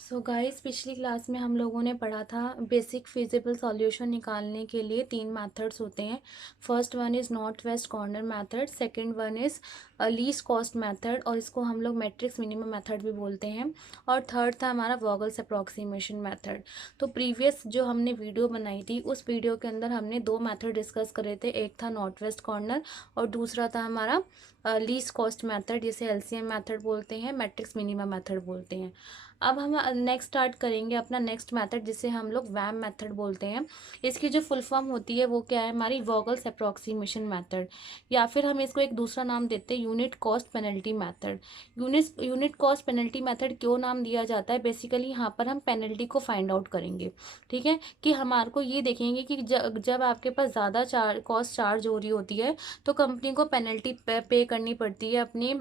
So guys, पिछली class में हम लोगों ने पढ़ा था बेसिक फिजिबल सॉल्यूशन निकालने के लिए तीन मेथड्स होते हैं। First one is north west corner method, second one is least cost method और इसको हम लोग मैट्रिक्स मिनिमम मेथड भी बोलते हैं, और थर्ड था हमारा वॉगल्स अप्रॉक्सीमेशन मेथड। तो प्रीवियस जो हमने वीडियो बनाई थी उस वीडियो के अंदर हमने दो मेथड डिस्कस करे थे, एक था नॉर्थ वेस्ट कॉर्नर और दूसरा था हमारा लीस्ट कॉस्ट मेथड, जिसे एलसीएम मेथड बोलते हैं, मैट्रिक्स मिनिमम मेथड बोलते हैं। अब हम नेक्स्ट स्टार्ट करेंगे अपना नेक्स्ट मेथड, जिसे हम लोग वैम मेथड बोलते हैं। इसकी जो फुल फॉर्म होती है वो क्या है, हमारी वॉगल्स अप्रॉक्सीमेशन मेथड, या फिर हम इसको एक दूसरा नाम देते हैं unit cost penalty method. Unit cost penalty method क्यों नाम दिया जाता है, बेसिकली यहाँ पर हम पेनल्टी को फाइंड आउट करेंगे। ठीक है, कि हमारे को ये देखेंगे कि जब आपके पास ज़्यादा कॉस्ट चार्ज हो रही होती है तो कंपनी को पेनल्टी पे करनी पड़ती है अपनी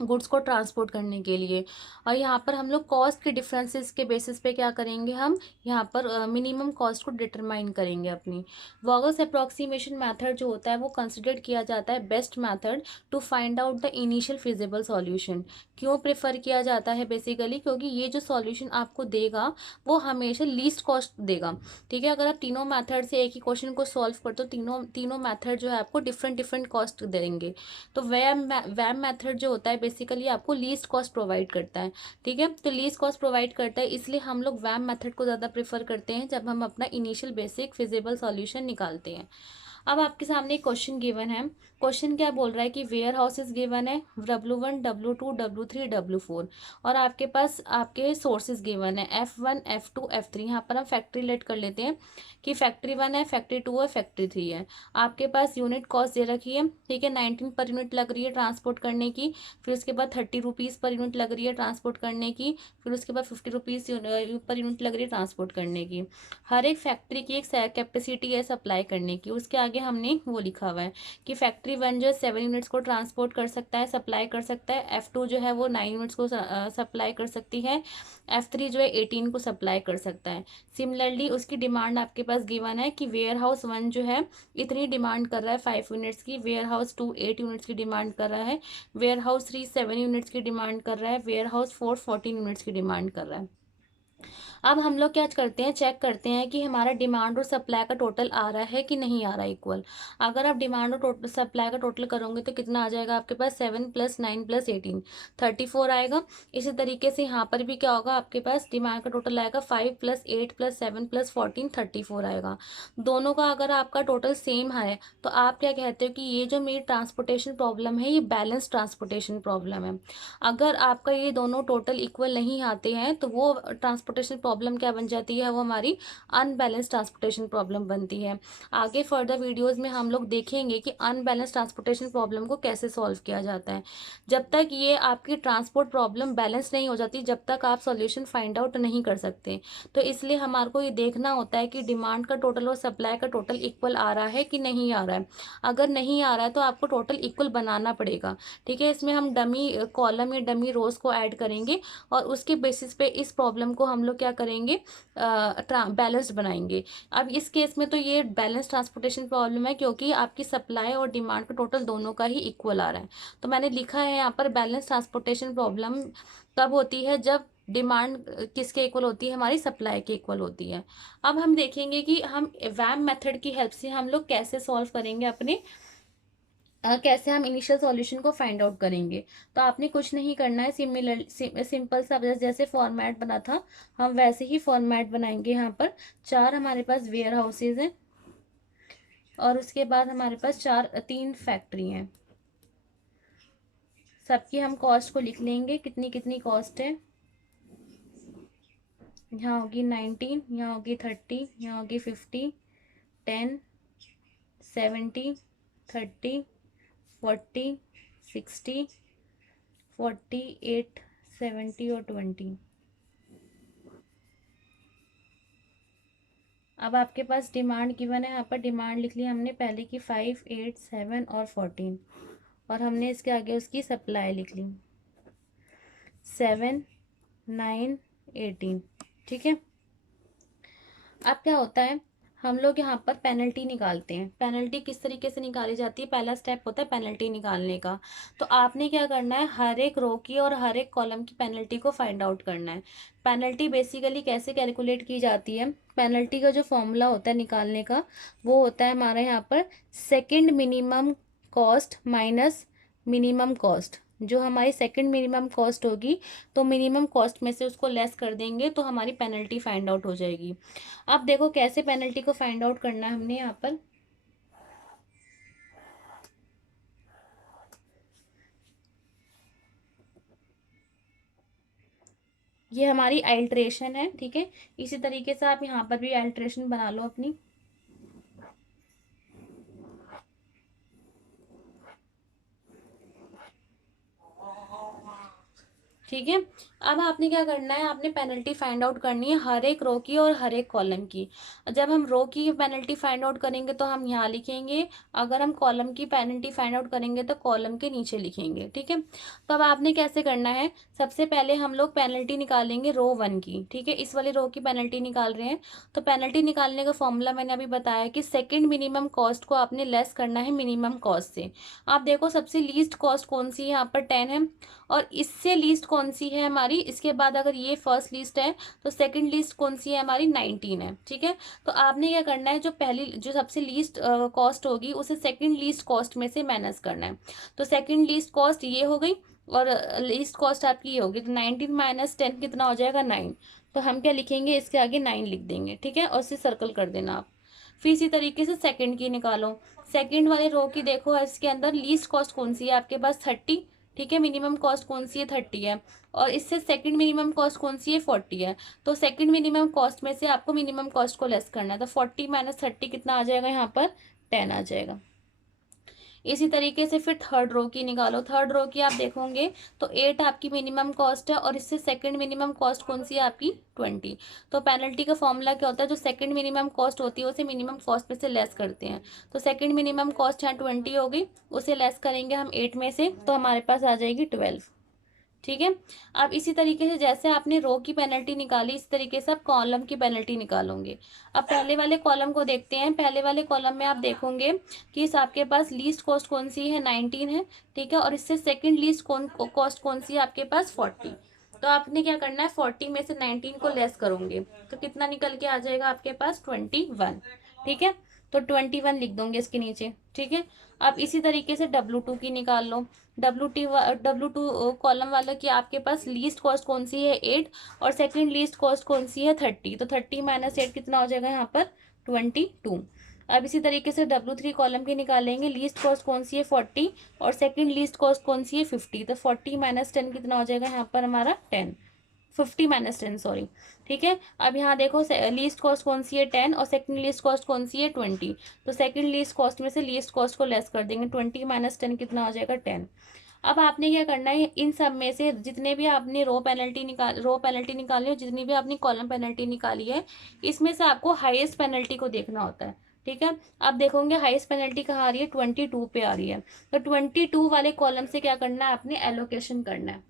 गुड्स को ट्रांसपोर्ट करने के लिए। और यहाँ पर हम लोग कॉस्ट के डिफरेंसेस के बेसिस पे क्या करेंगे, हम यहाँ पर मिनिमम कॉस्ट को डिटरमाइन करेंगे अपनी। वॉगल्स अप्रॉक्सीमेशन मेथड जो होता है वो कंसिडर किया जाता है best method to find out the initial feasible solution. क्यों प्रेफर किया जाता है, बेसिकली क्योंकि ये जो सॉल्यूशन आपको देगा वो हमेशा लीस्ट कॉस्ट देगा। ठीक है, अगर आप तीनों मेथड से एक ही क्वेश्चन को सॉल्व करते हो, तीनों तीनों मेथड जो है आपको डिफरेंट डिफरेंट कॉस्ट देंगे। तो वैम मेथड जो होता है बेसिकली आपको लीस्ट कॉस्ट प्रोवाइड करता है। ठीक है, तो लीस्ट कॉस्ट प्रोवाइड करता है, इसलिए हम लोग वैम मेथड को ज़्यादा प्रेफर करते हैं जब हम अपना इनिशियल बेसिक फिजिबल सॉल्यूशन निकालते हैं। अब आपके सामने एक क्वेश्चन गिवन है। क्वेश्चन क्या बोल रहा है कि वेयर हाउस इज गिवन है W1 W2 W3 W4, और आपके पास आपके सोर्सेज गिवन है F1 F2 F3। यहाँ पर हम फैक्ट्री लेट कर लेते हैं कि फैक्ट्री 1 है, फैक्ट्री 2 है, फैक्ट्री 3 है। आपके पास यूनिट कॉस्ट दे रखी है, ठीक है, 19 पर यूनिट लग रही है ट्रांसपोर्ट करने की। फिर उसके बाद 30 रुपीज़ पर यूनिट लग रही है ट्रांसपोर्ट करने की। फिर उसके बाद 50 रुपीज़ पर यूनिट लग रही है ट्रांसपोर्ट करने की। हर एक फैक्ट्री की एक कैपेसिटी है सप्लाई करने की। उसके आगे हमने वो लिखा हुआ है कि फैक्ट्री 1 जो है 7 यूनिट्स को ट्रांसपोर्ट कर सकता है, सप्लाई कर सकता है। F2 जो है वो 9 यूनिट्स को सप्लाई कर सकती है। F3 जो है 18 को सप्लाई कर सकता है। सिमिलरली उसकी डिमांड आपके पास गिवन है कि वेयर हाउस 1 जो है इतनी डिमांड कर रहा है 5 यूनिट्स की, वेयर हाउस 2 8 यूनिट्स की डिमांड कर रहा है, वेयर हाउस 3 7 यूनिट्स की डिमांड कर रहा है, वेयर हाउस 4 14 यूनिट्स की डिमांड कर रहा है। अब हम लोग क्या करते हैं, चेक करते हैं कि हमारा डिमांड और सप्लाई का टोटल आ रहा है कि नहीं आ रहा है इक्वल। अगर आप डिमांड और सप्लाई का टोटल करोगे तो कितना आ जाएगा आपके पास, 7 + 9 + 18 34 आएगा। इसी तरीके से यहाँ पर भी क्या होगा, आपके पास डिमांड का टोटल आएगा 5 + 8 + 7 + 14 34 आएगा। दोनों का अगर आपका टोटल सेम है तो आप क्या कहते हो कि ये जो मेरी ट्रांसपोर्टेशन प्रॉब्लम है ये बैलेंस ट्रांसपोर्टेशन प्रॉब्लम है। अगर आपका ये दोनों टोटल इक्वल नहीं आते हैं तो वो ट्रांसपोर्टेशन प्रॉब्लम क्या बन जाती है, वो हमारी अनबैलेंस ट्रांसपोर्टेशन प्रॉब्लम बनती है। आगे फर्दर वीडियोस में हम लोग देखेंगे कि अनबैलेंस ट्रांसपोर्टेशन प्रॉब्लम को कैसे सॉल्व किया जाता है। जब तक ये आपकी ट्रांसपोर्ट प्रॉब्लम बैलेंस नहीं हो जाती, जब तक आप सॉल्यूशन फाइंड आउट नहीं कर सकते। तो इसलिए हमारे को ये देखना होता है कि डिमांड का टोटल और सप्लाई का टोटल इक्वल आ रहा है कि नहीं आ रहा है। अगर नहीं आ रहा है तो आपको टोटल इक्वल बनाना पड़ेगा। ठीक है, इसमें हम डमी कॉलम या डमी रोज को ऐड करेंगे और उसके बेसिस पे इस प्रॉब्लम को हम लोग क्या करेंगे, बैलेंस्ड बनाएंगे। अब इस केस में तो ये बैलेंस ट्रांसपोर्टेशन प्रॉब्लम है क्योंकि आपकी सप्लाई और डिमांड का टोटल दोनों का ही इक्वल आ रहा है। तो मैंने लिखा है यहाँ पर बैलेंस ट्रांसपोर्टेशन प्रॉब्लम तब होती है जब डिमांड किसके इक्वल होती है, हमारी सप्लाई के इक्वल होती है। अब हम देखेंगे कि हम वैम मेथड की हेल्प से हम लोग कैसे सॉल्व करेंगे अपने कैसे हम इनिशियल सॉल्यूशन को फाइंड आउट करेंगे। तो आपने कुछ नहीं करना है, सिंपल सा जैसे फॉर्मेट बना था हम वैसे ही फॉर्मेट बनाएंगे। यहाँ पर चार हमारे पास वेयर हाउसेज हैं और उसके बाद हमारे पास तीन फैक्ट्री हैं। सबकी हम कॉस्ट को लिख लेंगे, कितनी कितनी कॉस्ट है। यहाँ होगी 19, यहाँ होगी 30, यहाँ होगी 50, 10, 70, 30, 40, 60, 48, 70 और 20। अब आपके पास डिमांड गिवन है, यहाँ पर डिमांड लिख ली हमने पहले की 5 8 7 और 14, और हमने इसके आगे उसकी सप्लाई लिख ली 7 9 18। ठीक है, अब क्या होता है, हम लोग यहाँ पर पेनल्टी निकालते हैं। पेनल्टी किस तरीके से निकाली जाती है, पहला स्टेप होता है पेनल्टी निकालने का। तो आपने क्या करना है, हर एक रो की और हर एक कॉलम की पेनल्टी को फाइंड आउट करना है। पेनल्टी बेसिकली कैसे कैलकुलेट की जाती है, पेनल्टी का जो फॉर्मूला होता है निकालने का, वो होता है हमारे यहाँ पर second minimum cost minus minimum cost. जो हमारी सेकंड मिनिमम कॉस्ट होगी, तो मिनिमम कॉस्ट में से उसको लेस कर देंगे तो हमारी पेनल्टी फाइंड आउट हो जाएगी। अब देखो कैसे पेनल्टी को फाइंड आउट करना है हमने यहाँ पर। ये हमारी अल्ट्रेशन है, ठीक है। इसी तरीके से आप यहाँ पर भी अल्ट्रेशन बना लो अपनी। ठीक है। अब आपने क्या करना है, आपने पेनल्टी फाइंड आउट करनी है हर एक रो की और हर एक कॉलम की। जब हम रो की पेनल्टी फाइंड आउट करेंगे तो हम यहाँ लिखेंगे, अगर हम कॉलम की पेनल्टी फाइंड आउट करेंगे तो कॉलम के नीचे लिखेंगे, ठीक है। तो अब आपने कैसे करना है, सबसे पहले हम लोग पेनल्टी निकालेंगे रो 1 की, ठीक है। इस वाली रो की पेनल्टी निकाल रहे हैं। तो पेनल्टी निकालने का फॉर्मूला मैंने अभी बताया कि सेकेंड मिनिमम कॉस्ट को आपने लेस करना है मिनिमम कॉस्ट से। आप देखो सबसे लीस्ट कॉस्ट कौन सी है, यहाँ पर 10 है, और इससे लीस्ट कौन सी है हमारी, इसके बाद अगर ये फर्स्ट लिस्ट है तो सेकंड लिस्ट कौन सी है हमारी, 19 है, ठीक है। तो आपने क्या करना है, जो पहली जो सबसे लीस्ट कॉस्ट होगी उसे सेकंड लीस्ट कॉस्ट में से माइनस करना है। तो सेकंड लीस्ट कॉस्ट ये हो गई और लीस्ट कॉस्ट आपकी ये होगी। तो 19 माइनस 10 कितना हो जाएगा, 9। तो हम क्या लिखेंगे, इसके आगे 9 लिख देंगे, ठीक है, और इसे सर्कल कर देना आप। फिर इसी तरीके से सेकंड की निकालो। सेकंड वाले रो की देखो, इसके अंदर लीस्ट कॉस्ट कौन सी है आपके पास, 30, ठीक है। मिनिमम कॉस्ट कौन सी है, 30 है, और इससे सेकंड मिनिमम कॉस्ट कौन सी है, 40 है। तो सेकंड मिनिमम कॉस्ट में से आपको मिनिमम कॉस्ट को लेस करना है। तो 40 माइनस 30 कितना आ जाएगा, यहाँ पर 10 आ जाएगा। इसी तरीके से फिर थर्ड रो की निकालो। थर्ड रो की आप देखोगे तो 8 आपकी मिनिमम कॉस्ट है, और इससे सेकंड मिनिमम कॉस्ट कौन सी है आपकी, 20। तो पेनल्टी का फॉर्मूला क्या होता है, जो सेकंड मिनिमम कॉस्ट होती है उसे मिनिमम कॉस्ट में से लेस करते हैं। तो सेकंड मिनिमम कॉस्ट यहाँ 20 हो गई, उसे लेस करेंगे हम 8 में से, तो हमारे पास आ जाएगी 12, ठीक है। अब इसी तरीके से जैसे आपने रो की पेनल्टी निकाली, इस तरीके से आप कॉलम की पेनल्टी निकालोगे। अब पहले वाले कॉलम को देखते हैं। पहले वाले कॉलम में आप देखोगे कि इस आपके पास लीस्ट कॉस्ट कौन सी है, 19 है, ठीक है, और इससे सेकंड लीस्ट कॉस्ट कौन सी है आपके पास, 40। तो आपने क्या करना है, 40 में से 19 को लेस करोगे तो कितना निकल के आ जाएगा आपके पास, 21, ठीक है। तो 21 लिख दोगे इसके नीचे, ठीक है। अब इसी तरीके से W2 की निकाल लो। W2 कॉलम वाला की आपके पास लीस्ट कॉस्ट कौन सी है, 8, और सेकंड लीस्ट कॉस्ट कौन सी है, 30। तो 30 माइनस 8 कितना हो जाएगा यहाँ पर, 22। अब इसी तरीके से W3 कॉलम की निकालेंगे। लीस्ट कॉस्ट कौन सी है, 40, और सेकंड लीस्ट कॉस्ट कौन सी है, 50। तो 40 माइनस 10 कितना हो जाएगा यहाँ पर हमारा, 10। 50 माइनस 10, सॉरी, ठीक है। अब यहाँ देखो लीस्ट कॉस्ट कौन सी है, 10, और सेकंड लीस्ट कॉस्ट कौन सी है, 20। तो सेकंड लीस्ट कॉस्ट में से लीस्ट कॉस्ट को लेस कर देंगे। 20 माइनस 10 कितना हो जाएगा, 10। अब आपने क्या करना है, इन सब में से जितने भी आपने रो पेनल्टी निकाली है, जितनी भी आपने कॉलम पेनल्टी निकाली है, इसमें से आपको हाईएस्ट पेनल्टी को देखना होता है, ठीक है। अब देखोगे हाईएस्ट पेनल्टी कहाँ आ रही है, 22 पे आ रही है। तो 22 वाले कॉलम से क्या करना है, आपने एलोकेशन करना है।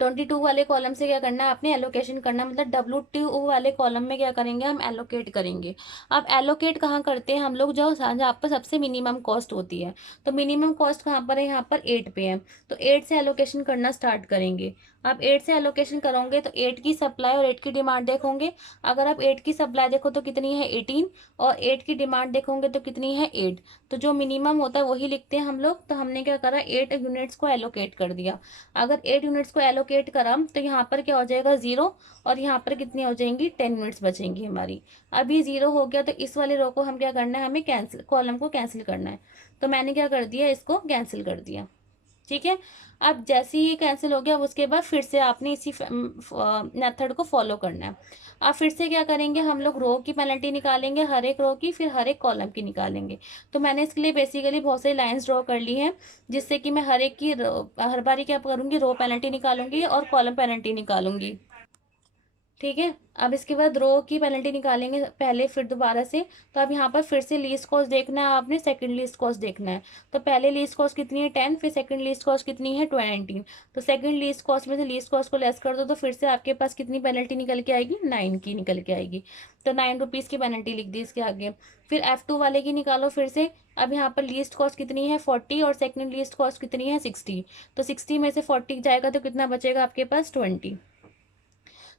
22 वाले कॉलम से क्या करना है, आपने एलोकेशन करना, मतलब W2 वाले कॉलम में क्या करेंगे, हम एलोकेट करेंगे। अब एलोकेट कहाँ करते हैं हम लोग, जहाँ पर सबसे मिनिमम कॉस्ट होती है। तो मिनिमम कॉस्ट कहाँ पर है, यहाँ पर 8 पे है। तो 8 से एलोकेशन करना स्टार्ट करेंगे। आप 8 से एलोकेशन करोगे तो 8 की सप्लाई और 8 की डिमांड देखोगे। अगर आप 8 की सप्लाई देखो तो कितनी है, 18, और 8 की डिमांड देखोगे तो कितनी है, 8। तो जो मिनिमम होता है वही लिखते हैं हम लोग। तो हमने क्या करा, 8 यूनिट्स को एलोकेट कर दिया। अगर 8 यूनिट्स को एलोकेट करा तो यहाँ पर क्या हो जाएगा, 0, और यहाँ पर कितनी हो जाएंगी, 10 यूनिट्स बचेंगी हमारी। अब ये 0 हो गया तो इस वाले रो को हम क्या करना है, हमें कैंसिल, कॉलम को कैंसिल करना है। तो मैंने क्या कर दिया, इसको कैंसिल कर दिया, ठीक है। अब जैसे ही ये कैंसिल हो गया, उसके बाद फिर से आपने इसी मेथड को फॉलो करना है। अब फिर से क्या करेंगे, हम लोग रो की पेनल्टी निकालेंगे, हर एक रो की, फिर हर एक कॉलम की निकालेंगे। तो मैंने इसके लिए बेसिकली बहुत सारी लाइंस ड्रॉ कर ली हैं, जिससे कि मैं हर एक की हर बारी क्या करूँगी, रो पेनल्टी निकालूंगी और कॉलम पेनल्टी निकालूंगी, ठीक है। अब इसके बाद रो की पेनल्टी निकालेंगे पहले फिर दोबारा से। तो अब यहाँ पर फिर से लीस्ट कॉस्ट देखना है आपने, सेकंड लीस्ट कॉस्ट देखना है। तो पहले लीस्ट कॉस्ट कितनी है 10, फिर सेकंड लीस्ट कॉस्ट कितनी है 20। तो सेकंड लीस्ट कॉस्ट में से लीस्ट कॉस्ट को लेस कर दो तो फिर से आपके पास कितनी पेनल्टी निकल के आएगी, 9 की निकल के आएगी। तो 9 रुपीज़ की पेनल्टी लिख दी इसके आगे। फिर F2 वाले की निकालो फिर से। अब यहाँ पर लीस्ट कॉस्ट कितनी है 40 और सेकंड लीस्ट कॉस्ट कितनी है 60। तो 60 में से 40 जाएगा तो कितना बचेगा आपके पास 20।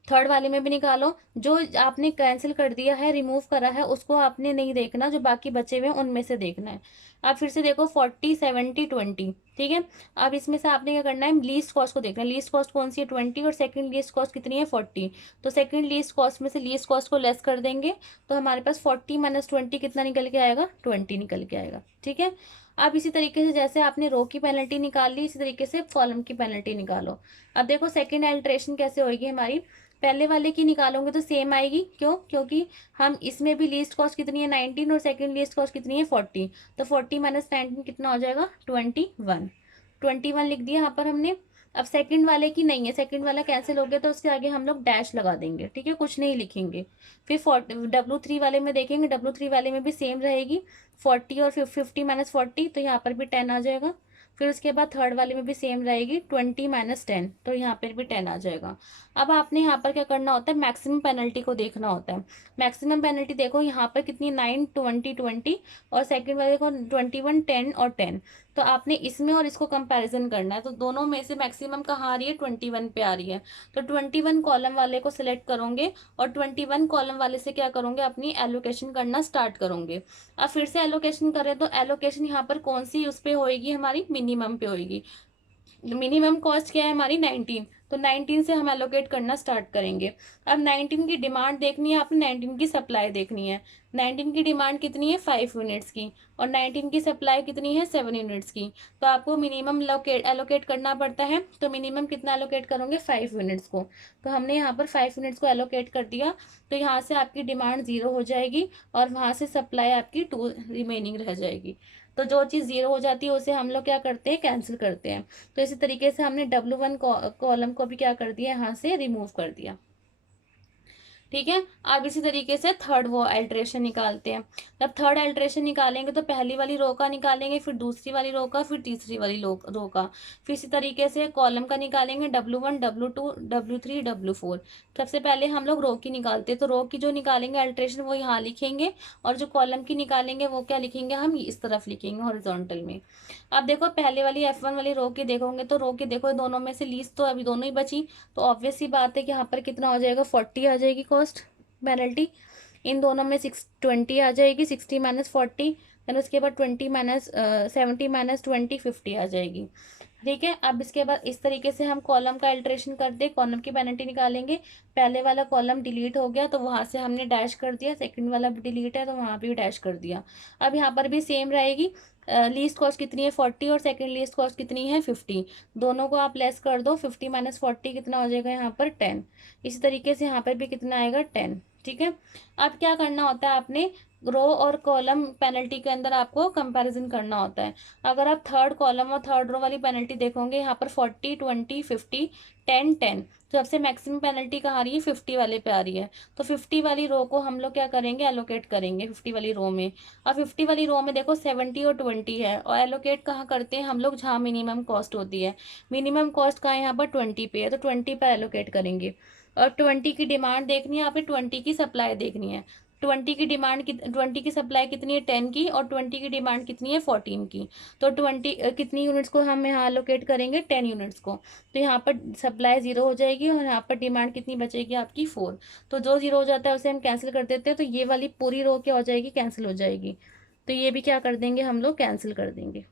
थर्ड वाले में भी निकालो। जो आपने कैंसिल कर दिया है, रिमूव करा है, उसको आपने नहीं देखना, जो बाकी बचे हुए हैं उनमें से देखना है। आप फिर से देखो 40 70 20। ठीक है। अब इसमें से आपने क्या करना है, लीस्ट कॉस्ट को देखना है। लीस्ट कॉस्ट कौन सी है 20 और सेकंड लीस्ट कॉस्ट कितनी है 40। तो सेकंड लीस्ट कॉस्ट में से लीस्ट कॉस्ट को लेस कर देंगे तो हमारे पास 40 माइनस 20 कितना निकल के आएगा, 20 निकल के आएगा। ठीक है। अब इसी तरीके से जैसे आपने रो की पेनल्टी निकाल ली, इसी तरीके से कॉलम की पेनल्टी निकालो। अब देखो सेकंड अल्ट्रेशन कैसे होगी हमारी। पहले वाले की निकालोगे तो सेम आएगी, क्यों, क्योंकि हम इसमें भी लीस्ट कॉस्ट कितनी है 19 और सेकंड लीस्ट कॉस्ट कितनी है 40। तो 40 माइनस 19 कितना हो जाएगा 21। 21 लिख दिया यहाँ पर हमने। अब सेकंड वाले की नहीं है, सेकंड वाला कैंसिल हो गया तो उसके आगे हम लोग डैश लगा देंगे। ठीक है, कुछ नहीं लिखेंगे। फिर W3 वाले में देखेंगे, W3 वाले में भी सेम रहेगी 40 और 50 माइनस 40 तो यहाँ पर भी 10 आ जाएगा। फिर उसके बाद थर्ड वाले में भी सेम रहेगी 20 माइनस 10 तो यहाँ पर भी 10 आ जाएगा। अब आपने यहाँ पर क्या करना होता है, मैक्सिमम पेनल्टी को देखना होता है। मैक्सिमम पेनल्टी देखो यहाँ पर कितनी 9 20 20 और सेकंड वाले को 21 10 और 10। तो आपने इसमें और इसको कंपैरिजन करना है। तो दोनों में से मैक्सिमम कहाँ आ रही है 21 पे आ रही है। तो 21 कॉलम वाले को सिलेक्ट करोगे और 21 कॉलम वाले से क्या करोगे, अपनी एलोकेशन करना स्टार्ट करोगे। अब फिर से एलोकेशन करें तो एलोकेशन यहाँ पर कौन सी उस पर होएगी, हमारी मिनिमम पे होएगी। मिनिमम कॉस्ट क्या है हमारी 19। तो 19 से हम एलोकेट करना स्टार्ट करेंगे। अब 19 की डिमांड देखनी है आपने, 19 की सप्लाई देखनी है। 19 की डिमांड कितनी है 5 यूनिट्स की और 19 की सप्लाई कितनी है 7 यूनिट्स की। तो आपको मिनिमम एलोकेट करना पड़ता है। तो मिनिमम कितना एलोकेट करोगे 5 यूनिट्स को। तो हमने यहाँ पर 5 यूनिट्स को एलोकेट कर दिया। तो यहाँ से आपकी डिमांड 0 हो जाएगी और वहाँ से सप्लाई आपकी 2 रिमेनिंग रह जाएगी। तो जो चीज़ 0 हो जाती है उसे हम लोग क्या करते हैं, कैंसिल करते हैं। तो इसी तरीके से हमने W1 कॉलम को भी क्या कर दिया, यहाँ से रिमूव कर दिया। ठीक है। अब इसी तरीके से थर्ड वो अल्ट्रेशन निकालते हैं। जब थर्ड अल्ट्रेशन निकालेंगे तो पहली वाली रो का निकालेंगे, फिर दूसरी वाली रो का, फिर तीसरी वाली रो का। फिर इसी तरीके से कॉलम का निकालेंगे W1 W2 W3 W4। सबसे पहले हम लोग रो की निकालते हैं। तो रो की जो निकालेंगे अल्ट्रेशन वो यहाँ लिखेंगे और जो कॉलम की निकालेंगे वो क्या लिखेंगे, हम इस तरफ लिखेंगे हॉरिजॉन्टल में। अब देखो पहले वाली F1 वाली रो की देखोगे तो रो की देखो दोनों में से लीस्ट तो अभी दोनों ही बची। तो ऑब्वियस सी बात है कि यहाँ पर कितना हो जाएगा 40 आ जाएगी कॉस्ट पेनल्टी। इन दोनों में 20 आ जाएगी, 60 माइनस 40। देन उसके बाद 20 माइनस 70 माइनस 20 50 आ जाएगी। ठीक है। अब इसके बाद इस तरीके से हम कॉलम का अल्ट्रेशन करते हैं, कॉलम की पेनल्टी निकालेंगे। पहले वाला कॉलम डिलीट हो गया तो वहाँ से हमने डैश कर दिया, सेकंड वाला भी डिलीट है तो वहाँ भी डैश कर दिया। अब यहाँ पर भी सेम रहेगी। लीस्ट कॉस्ट कितनी है 40 और सेकंड लीस्ट कॉस्ट कितनी है 50। दोनों को आप लेस कर दो, 50 माइनस 40 कितना हो जाएगा यहाँ पर 10। इसी तरीके से यहाँ पर भी कितना आएगा 10। ठीक है। अब क्या करना होता है, आपने रो और कॉलम पेनल्टी के अंदर आपको कंपैरिजन करना होता है। अगर आप थर्ड कॉलम और थर्ड रो वाली पेनल्टी देखोगे यहाँ पर 40 20 50 10 10। तो सबसे मैक्सिमम पेनल्टी कहाँ आ रही है 50 वाले पे आ रही है। तो 50 वाली रो को हम लोग क्या करेंगे, एलोकेट करेंगे 50 वाली रो में। अब 50 वाली रो में देखो 70 और 20 है और एलोकेट कहाँ करते हैं हम लोग, जहाँ मिनिमम कॉस्ट होती है। मिनिमम कॉस्ट कहाँ है यहाँ पर 20 पे है तो 20 पर एलोकेट करेंगे। और 20 की डिमांड देखनी है, यहाँ पे 20 की सप्लाई देखनी है। 20 की सप्लाई कितनी है 10 की और 20 की डिमांड कितनी है 14 की। तो 20 कितनी यूनिट्स को हम यहाँ एलोकेट करेंगे 10 यूनिट्स को। तो यहाँ पर सप्लाई 0 हो जाएगी और यहाँ पर डिमांड कितनी बचेगी आपकी 4। तो जो 0 हो जाता है उसे हम कैंसिल कर देते हैं। तो ये वाली पूरी रो क्या हो जाएगी, कैंसिल हो जाएगी। तो ये भी क्या कर देंगे, हम लोग कैंसिल कर देंगे।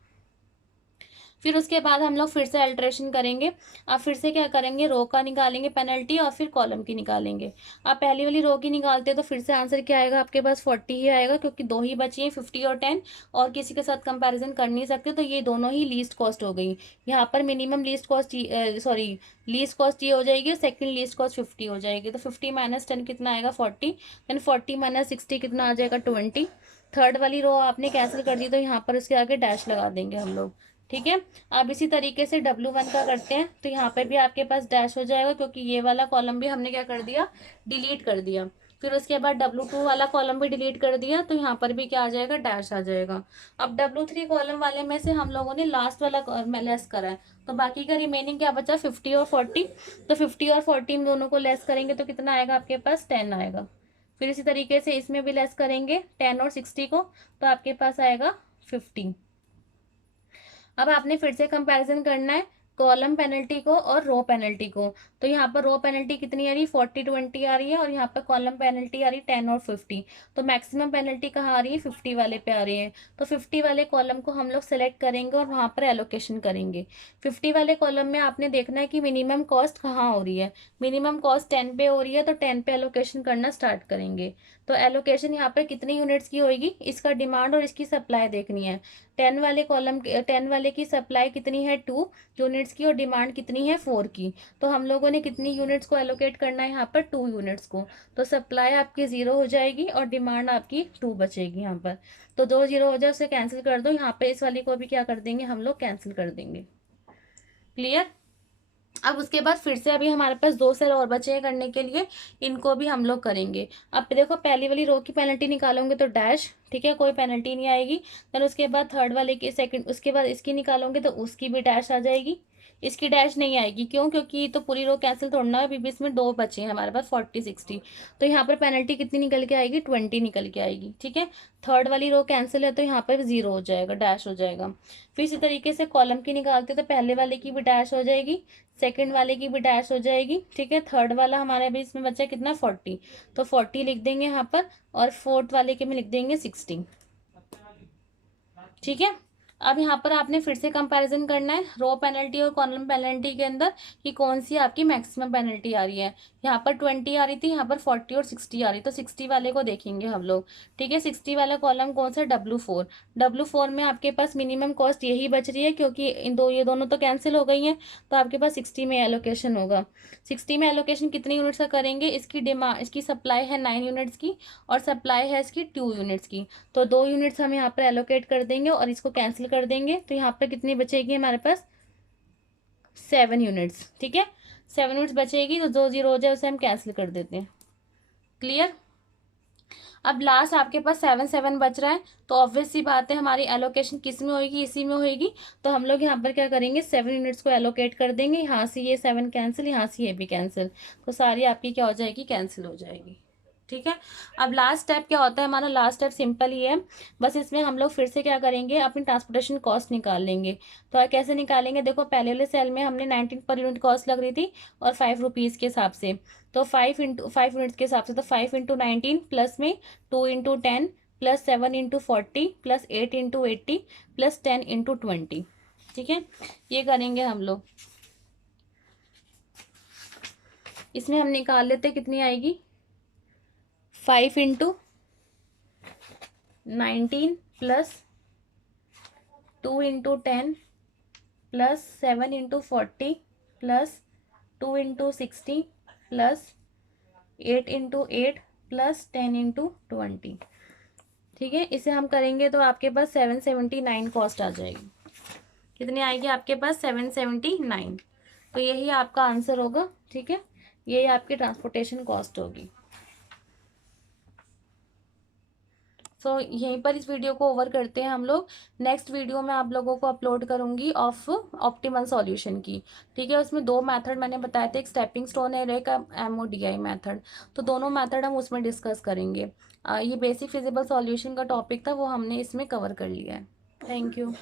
फिर उसके बाद हम लोग फिर से अल्ट्रेशन करेंगे। अब फिर से क्या करेंगे, रो का निकालेंगे पेनल्टी और फिर कॉलम की निकालेंगे। अब पहली वाली रो की निकालते हैं तो फिर से आंसर क्या आएगा आपके पास 40 ही आएगा, क्योंकि दो ही बची हैं 50 और 10 और किसी के साथ कंपैरिजन कर नहीं सकते। तो ये दोनों ही लीस्ट कॉस्ट हो गई। यहाँ पर minimum least cost sorry least cost ये हो जाएगी और सेकंड लीस्ट कॉस्ट 50 हो जाएगी। तो 50 माइनस 10 कितना आएगा 40। देन 40 माइनस 60 कितना आ जाएगा 20। थर्ड वाली रो आपने कैंसिल कर दी तो यहाँ पर उसके आगे डैश लगा देंगे हम लोग। ठीक है। अब इसी तरीके से W1 का करते हैं, तो यहाँ पे भी आपके पास डैश हो जाएगा क्योंकि ये वाला कॉलम भी हमने क्या कर दिया, डिलीट कर दिया। फिर उसके बाद W2 वाला कॉलम भी डिलीट कर दिया, तो यहाँ पर भी क्या आ जाएगा, डैश आ जाएगा। अब W3 कॉलम वाले में से हम लोगों ने लास्ट वाला लेस करा है, तो बाकी का रिमेनिंग क्या बचा, 50 और 40। तो 50 और 40 इन दोनों को लेस करेंगे तो कितना आएगा आपके पास, 10 आएगा। फिर इसी तरीके से इसमें भी लेस करेंगे 10 और 60 को, तो आपके पास आएगा 50। अब आपने फिर से कंपैरिजन करना है कॉलम पेनल्टी को और रो पेनल्टी को। तो यहाँ पर रो पेनल्टी कितनी आ रही है, 40-20 आ रही है, और यहाँ पर कॉलम पेनल्टी आ रही है 10 और 50। तो मैक्सिमम पेनल्टी कहाँ आ रही है, 50 वाले पे आ रही है। तो 50 वाले कॉलम को हम लोग सेलेक्ट करेंगे और वहाँ पर एलोकेशन करेंगे। 50 वाले कॉलम में आपने देखना है कि मिनिमम कॉस्ट कहाँ हो रही है। मिनिमम कॉस्ट 10 पे हो रही है, तो 10 पे एलोकेशन करना स्टार्ट करेंगे। तो एलोकेशन यहाँ पर कितनी यूनिट्स की होगी, इसका डिमांड और इसकी सप्लाई देखनी है। 10 वाले की सप्लाई कितनी है, 2 यूनिट्स की, और डिमांड कितनी है, 4 की। तो हम लोगों ने कितनी यूनिट्स को एलोकेट करना है यहाँ पर, 2 यूनिट्स को। तो सप्लाई आपकी 0 हो जाएगी और डिमांड आपकी 2 बचेगी यहाँ पर। तो 2 0 हो जाए, उसे कैंसिल कर दो। यहाँ पे इस वाली को भी क्या कर देंगे हम लोग, कैंसिल कर देंगे। क्लियर। अब उसके बाद फिर से अभी हमारे पास 2 सेल और बचे हैं करने के लिए, इनको भी हम लोग करेंगे। अब देखो पहली वाली रो की पेनल्टी निकालोगे तो डैश, ठीक है, कोई पेनल्टी नहीं आएगी। देन उसके बाद थर्ड वाले की सेकंड, उसके बाद इसकी निकालोगे तो उसकी भी डैश आ जाएगी। इसकी डैश नहीं आएगी, क्यों, क्योंकि ये तो पूरी रो कैंसिल थोड़ना है, अभी इसमें 2 बचे हैं हमारे पास, 40-60। तो यहाँ पर पेनल्टी कितनी निकल के आएगी, 20 निकल के आएगी। ठीक है, थर्ड वाली रो कैंसिल है तो यहाँ पर 0 हो जाएगा, डैश हो जाएगा। फिर इसी तरीके से कॉलम की निकालते तो पहले वाले की भी डैश हो जाएगी, सेकंड वाले की भी डैश हो जाएगी। ठीक है, थर्ड वाला हमारे अभी इसमें बचा कितना, 40। तो 40 लिख देंगे यहाँ पर, और फोर्थ वाले के में लिख देंगे 60। ठीक है। अब यहाँ पर आपने फिर से कंपैरिजन करना है रो पेनल्टी और कॉलम पेनल्टी के अंदर कि कौन सी आपकी मैक्सिमम पेनल्टी आ रही है। यहाँ पर 20 आ रही थी, यहाँ पर 40 और 60 आ रही, तो 60 वाले को देखेंगे हम लोग। ठीक है, 60 वाला कॉलम कौन सा, W4। W4 में आपके पास मिनिमम कॉस्ट यही बच रही है, क्योंकि ये दोनों तो कैंसिल हो गई हैं, तो आपके पास 60 में एलोकेशन होगा। 60 में एलोकेशन कितनी यूनिट्स का करेंगे, इसकी डिमांड, इसकी सप्लाई है 9 यूनिट्स की, और सप्लाई है इसकी 2 यूनिट्स की। तो 2 यूनिट्स हम यहाँ पर एलोकेट कर देंगे और इसको कैंसिल कर देंगे, तो यहाँ पर कितनी बचेगी हमारे पास, 7 यूनिट्स। ठीक है, 7 यूनिट्स बचेगी, तो 2 0 हो जाए उसे हम कैंसिल कर देते हैं। क्लियर। अब लास्ट आपके पास 7 बच रहा है, तो ऑब्वियस सी बात है हमारी एलोकेशन किस में होगी, इसी में होगी। तो हम लोग यहाँ पर क्या करेंगे, 7 यूनिट्स को एलोकेट कर देंगे। यहाँ से ये 7 कैंसिल, यहाँ से ये भी कैंसिल, तो सारी आपकी क्या हो जाएगी, कैंसिल हो जाएगी। ठीक है। अब लास्ट स्टेप क्या होता है हमारा, लास्ट स्टेप सिंपल ही है, बस इसमें हम लोग फिर से क्या करेंगे, अपनी ट्रांसपोर्टेशन कॉस्ट निकाल लेंगे। तो कैसे निकालेंगे, देखो पहले वाले सेल में हमने 19 पर यूनिट कॉस्ट लग रही थी, और 5 रुपीज़ के हिसाब से। तो 5 यूनिट्स के हिसाब से, तो 5 × 19 प्लस में 2 × 10 प्लस 7 × 40 प्लस 8 × 80 प्लस 10 × 20। ठीक है, ये करेंगे हम लोग। इसमें हम निकाल लेते कितनी आएगी, 5 × 19 plus 2 × 10 plus 7 × 40 plus 2 × 60 plus 8 × 8 plus 10 × 20। ठीक है, इसे हम करेंगे तो आपके पास 779 कॉस्ट आ जाएगी। कितनी आएगी आपके पास, 779। तो यही आपका आंसर होगा। ठीक है, यही आपकी ट्रांसपोर्टेशन कॉस्ट होगी। सो यहीं पर इस वीडियो को ओवर करते हैं हम लोग। नेक्स्ट वीडियो में आप लोगों को अपलोड करूंगी ऑफ ऑप्टिमल सॉल्यूशन की। ठीक है, उसमें 2 मेथड मैंने बताए थे, एक स्टेपिंग स्टोन है, एक MODI मेथड। तो दोनों मेथड हम उसमें डिस्कस करेंगे। ये बेसिक फिजिबल सॉल्यूशन का टॉपिक था, वो हमने इसमें कवर कर लिया है। Thank you.